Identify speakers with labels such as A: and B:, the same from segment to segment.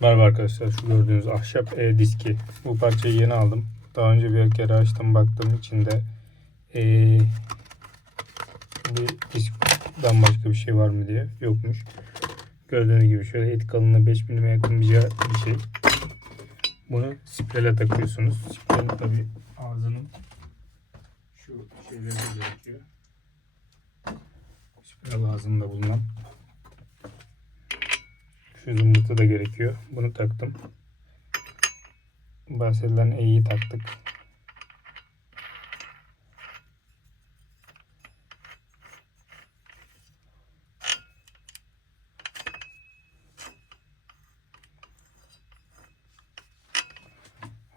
A: Merhaba arkadaşlar şu gördüğünüz ahşap E diski. Bu parçayı yeni aldım. Daha önce bir kere açtım baktım içinde e, bir diskten başka bir şey var mı diye yokmuş. Gördüğünüz gibi şöyle et kalınlığı 5 mm yakın bir şey. Bunu sprele takıyorsunuz. Sprelin tabi ağzının şu şeyleri gerekiyor. Sprel ağzında bulunan şu zımbırtı da gerekiyor. Bunu taktım. Bahsedilen E'yi taktık.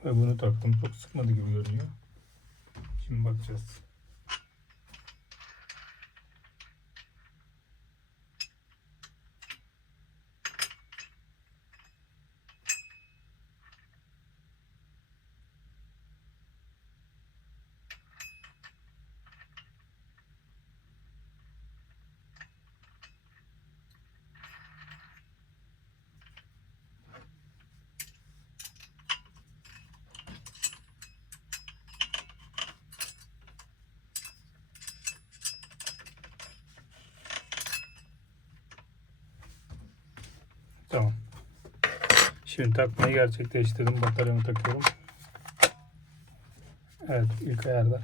A: Ve bunu taktım. Çok sıkmadı gibi görünüyor. Şimdi bakacağız. Tamam. Şimdi takmayı gerçekleştirdim. Bataryamı takıyorum. Evet ilk ayarda.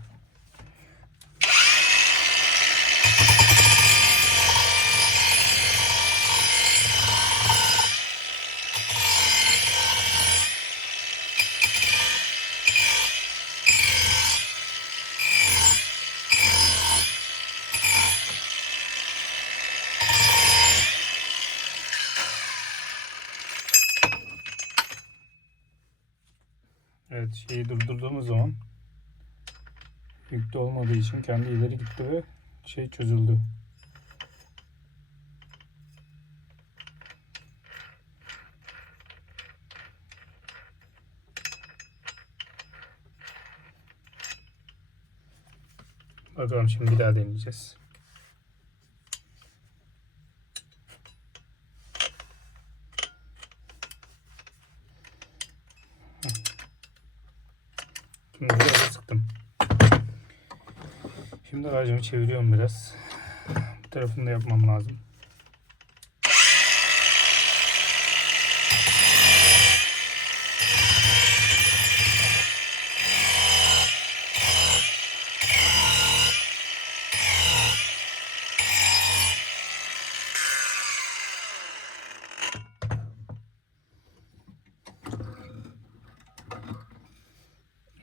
A: Evet şeyi durdurduğumuz zaman yüklü olmadığı için kendi ileri gitti ve şey çözüldü. Bakalım şimdi bir daha deneyeceğiz. Şimdi biraz sıktım. Şimdi ağacımı çeviriyorum biraz. Bu tarafını da yapmam lazım.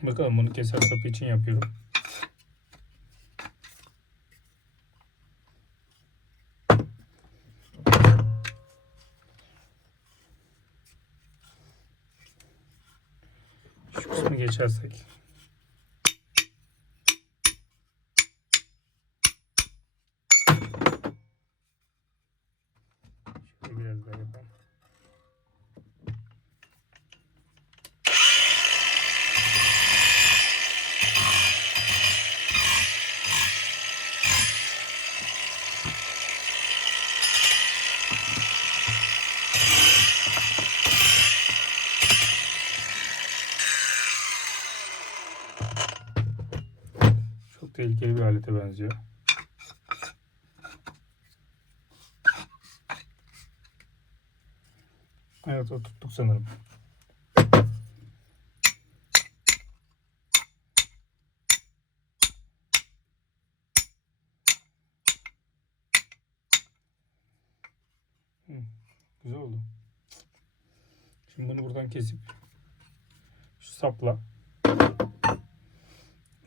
A: Bakalım bunu keser kapı için yapıyorum. Şu kısmı geçersek. Şöyle biraz daha yapalım. Çok tehlikeli bir alete benziyor. Evet oturttuk sanırım. Hı, güzel oldu. Şimdi bunu buradan kesip şu sapla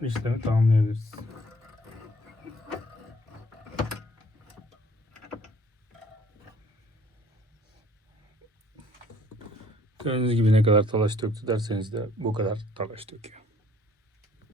A: işlemi tamamlayabiliriz. Gördüğünüz gibi ne kadar talaş döktü derseniz de bu kadar talaş döküyor.